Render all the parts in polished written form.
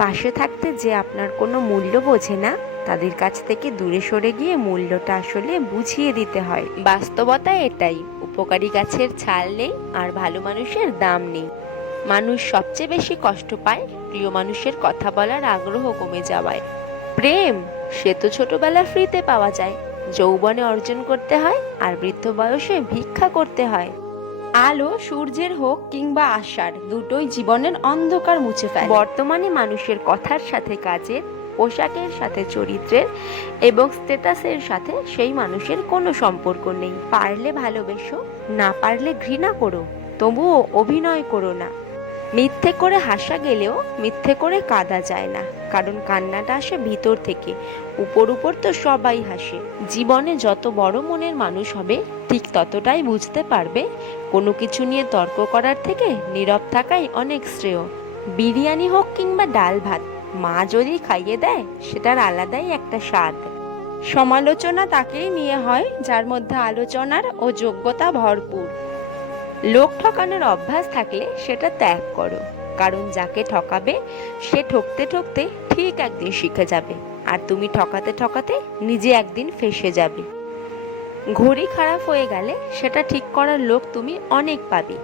পাশে থাকতে যে আপনার কোনো মূল্য বোঝে না, তাদের কাছ থেকে দূরে সরে গিয়ে মূল্যটা আসলে বুঝিয়ে দিতে হয়। বাস্তবতা এটাই, উপকারী গাছের ছাল নেই আর ভালো মানুষের দাম নেই। মানুষ সবচেয়ে বেশি কষ্ট পায় প্রিয় মানুষের কথা বলার আগ্রহ কমে যাওয়ায়। প্রেম, সে তো ছোটবেলা ফ্রিতে পাওয়া যায়, যৌবনে অর্জন করতে হয় আর বৃদ্ধ বয়সে ভিক্ষা করতে হয়। আলো সূর্যের হোক কিংবা আশার, দুটোই জীবনের অন্ধকার মুছে ফেলে। বর্তমানে মানুষের কথার সাথে কাজের, পোশাকের সাথে চরিত্রের এবং স্ট্যাটাসের সাথে সেই মানুষের কোনো সম্পর্ক নেই। পারলে ভালোবেসো, না পারলে ঘৃণা করো, তবুও অভিনয় করো না। মিথ্যে করে হাসা গেলেও মিথ্যে করে কাঁদা যায় না, কারণ কান্নাটা আসে ভিতর থেকে। উপর উপর তো সবাই হাসে। জীবনে যত বড় মনের মানুষ হবে ঠিক ততটাই বুঝতে পারবে কোনো কিছু নিয়ে তর্ক করার থেকে নীরব থাকাই অনেক শ্রেয়। বিরিয়ানি হোক কিংবা ডাল ভাত, মা যদি খাইয়ে দেয় সেটার আলাদাই একটা স্বাদ। সমালোচনা তাকেই নিয়ে হয় যার মধ্যে আলোচনার ও যোগ্যতা ভরপুর। লোক ঠকানোর অভ্যাস থাকলে সেটা ত্যাগ করো, কারণ যাকে ঠকাবে সে ঠকতে ঠকতে ঠিক একদিন শিখে যাবে, আর তুমি ঠকাতে ঠকাতে নিজে একদিন ফেঁসে যাবে। ঘড়ি খারাপ হয়ে গেলে সেটা ঠিক করার লোক তুমি অনেক পাবে,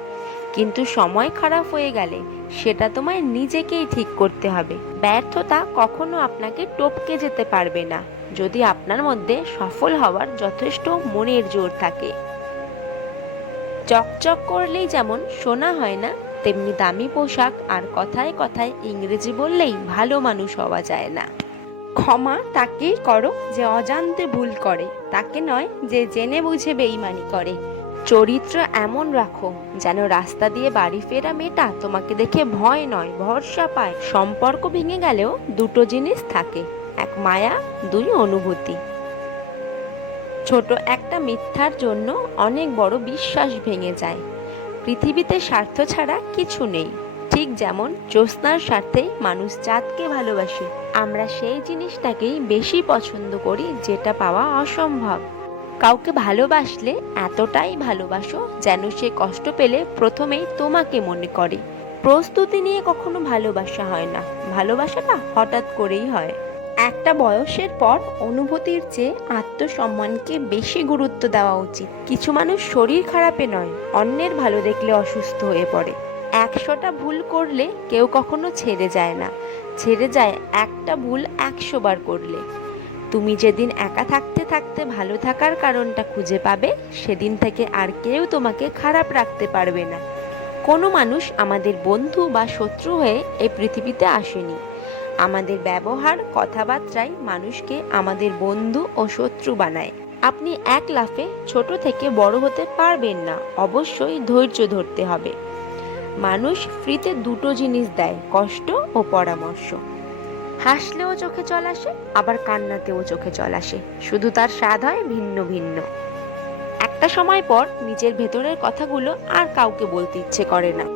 কিন্তু সময় খারাপ হয়ে গেলে সেটা তোমায় নিজেকেই ঠিক করতে হবে। ব্যর্থতা কখনো আপনাকে টপকে যেতে পারবে না, যদি আপনার মধ্যে সফল হওয়ার যথেষ্ট মনের জোর থাকে। চকচক করলেই যেমন সোনা হয় না, তেমনি দামি পোশাক আর কথায় কথায় ইংরেজি বললেই ভালো মানুষ হওয়া যায় না। ক্ষমা তাকেই করো যে অজান্তে ভুল করে, তাকে নয় যে জেনে বুঝে বেইমানি করে। চরিত্র এমন রাখো যেন রাস্তা দিয়ে বাড়ি ফেরা মেয়েটা তোমাকে দেখে ভয় নয় ভরসা পায়। সম্পর্ক ভেঙে গেলেও দুটো জিনিস থাকে, এক মায়া, দুই অনুভূতি। ছোট একটা মিথ্যার জন্য অনেক বড় বিশ্বাস ভেঙে যায়। পৃথিবীতে স্বার্থ ছাড়া কিছু নেই, ঠিক যেমন জ্যোৎস্নার স্বার্থেই মানুষ চাঁদকে ভালোবাসে। আমরা সেই জিনিসটাকেই বেশি পছন্দ করি যেটা পাওয়া অসম্ভব। কাউকে ভালোবাসলে এতটাই ভালোবাসো যেন সে কষ্ট পেলে প্রথমেই তোমাকে মনে করে। প্রস্তুতি নিয়ে কখনো ভালোবাসা হয় না, ভালোবাসাটা হঠাৎ করেই হয়। একটা বয়সের পর অনুভূতির চেয়ে আত্মসম্মানকে বেশি গুরুত্ব দেওয়া উচিত। কিছু মানুষ শরীর খারাপে নয়, অন্যের ভালো দেখলে অসুস্থ হয়ে পড়ে। 100টা ভুল করলে কেউ কখনো ছেড়ে যায় না, ছেড়ে যায় একটা ভুল 100 বার করলে। তুমি যেদিন একা থাকতে থাকতে ভালো থাকার কারণটা খুঁজে পাবে, সেদিন থেকে আর কেউ তোমাকে খারাপ রাখতে পারবে না। কোনো মানুষ আমাদের বন্ধু বা শত্রু হয়ে এই পৃথিবীতে আসেনি। আমাদের ব্যবহার, কথাবার্তাই মানুষকে আমাদের বন্ধু ও শত্রু বানায়। আপনি এক লাফে ছোট থেকে বড় হতে পারবেন না, অবশ্যই ধৈর্য ধরতে হবে। মানুষ ফ্রিতে দুটো জিনিস দেয়, কষ্ট ও পরামর্শ। হাসলেও চোখে জল আসে, আবার কান্নাতেও চোখে জল আসে, শুধু তার স্বাদ হয় ভিন্ন ভিন্ন। একটা সময় পর নিজের ভেতরের কথাগুলো আর কাউকে বলতে ইচ্ছে করে না।